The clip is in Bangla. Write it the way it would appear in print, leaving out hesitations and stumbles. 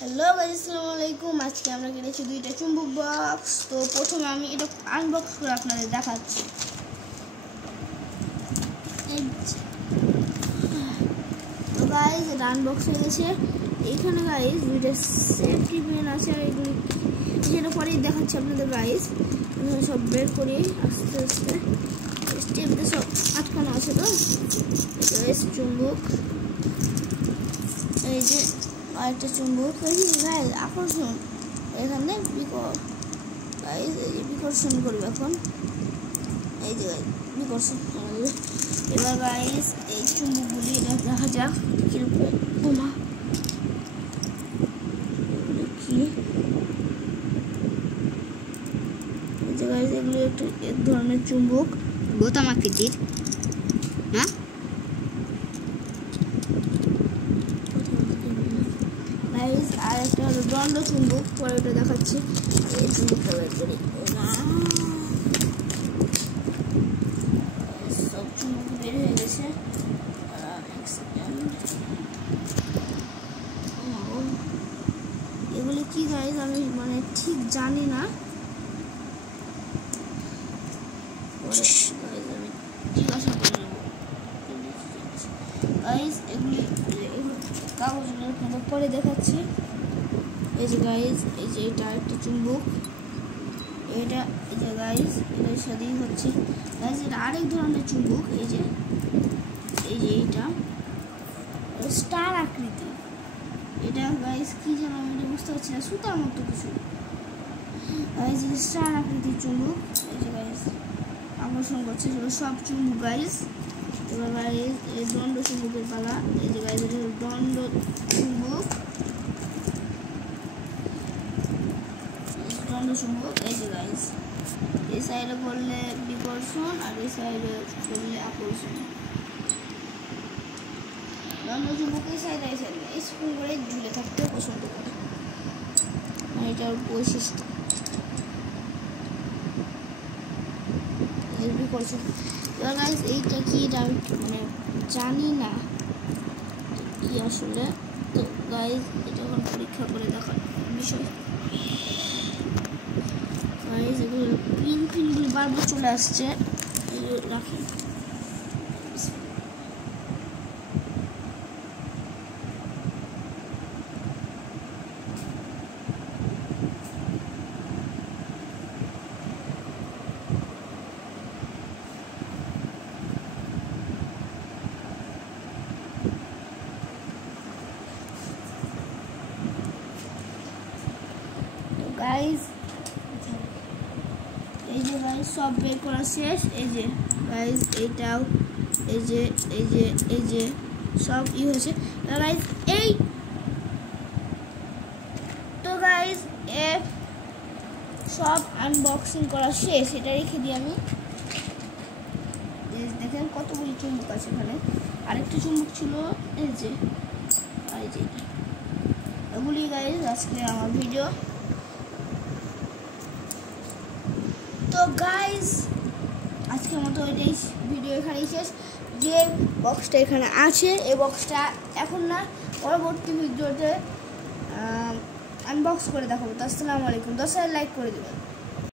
হ্যালো গাইস, আসসালামু আলাইকুম। আজকে আমরা কিনেছি দুইটা চুম্বক বক্স। তো প্রথমে আমি এটা আনবক্স করে আপনাদের দেখাচ্ছি। তো গাইস, এটা আনবক্স হয়ে গেছে। এইখানে গাইস দুইটা সেফটি পিন আছে, আর এগুলি যেটা পরেই দেখাচ্ছি আপনাদের গাইস। সব বের করি আস্তে আস্তে, স্টেপটা সব আটকানো আছে। তো গাইস চুম্বক, এই যে আরেকটা চুম্বক গাইস, আকর্ষণ এখানে গাইস, এই যে বিকর্ষণ করবে এখন, এই যে গাইস বিকর্ষণ। এবার গাইস এই চুম্বকগুলি এটা দেখা যাক কিরকম। বোমা কি, এই যে গাইস এগুলো একটু এক ধরনের চুম্বক, বোতাম আকৃতির। হ্যাঁ, আর একটা হলো দণ্ড চুম্বক, পরে ওটা দেখাচ্ছি। এই চুম্বকটা বের করি। সব চুম্বক বের হয়ে গেছে। এগুলি কি গাইজ আমি মানে ঠিক জানি না, আমি জিজ্ঞাসা করে নেব গাইজ। এগুলি কাগজগুলো পরে দেখাচ্ছি। এই যে গাইজ, এই যে এটা একটা চুম্বক, এটা এই যে গাইজ এটার সাথেই হচ্ছে গাইজ। এটা আরেক ধরনের চুম্বক, এই যে এইটা স্টার আকৃতি। এটা গাইজ কি যেন আমি এটা বুঝতে পারছি না, সুতার মতো কিছু গাইজ। স্টার আকৃতির চুম্বক, এই যে গাইজ আকর্ষণ করছে সব চুম্বক গাইজ। এবার গাইজ এই দণ্ড চুম্বকের পালা। এই যে গাইজ এটা দণ্ড চুম্বক, চুম্বক। এই যে গাইস, এই সাইডে করলে বিকর্ষণ আর এই সাইডে করলে আকর্ষণ। দণ্ড চুম্বক এই সাইডে স্প্রিং করে ঝুলে থাকতে পছন্দ করে, এটার বৈশিষ্ট্য। বিকর্ষণ। এবার গাইস এইটা কি, এটা আমি মানে জানি না কি আসলে। তো গাইস এটা এখন পরীক্ষা করে দেখার বিষয়। পিনগুলি বারবার চলে আসছে, রাখি। গাইস এই যে গাইস সব বের করা শেষ। এই যে গাইস এইটাও, এই যে সব হয়েছে গাইস। এই তো গাইস সব আনবক্সিং করা শেষ। এটা রেখে দিই আমি। দেখেন কতগুলি চুম্বক আছে এখানে। আরেকটা চুম্বক ছিল, এই যে এগুলি গাইস আজকে আমার ভিডিও। তো গাইস আজকের মতো এটাই ভিডিও এখানেই শেষ। যে বক্সটা এখানে আছে এই বক্সটা এখন না, পরবর্তী ভিডিওতে আনবক্স করে দেখাবো। তো আসসালামু আলাইকুম। 10,000 লাইক করে দেবেন।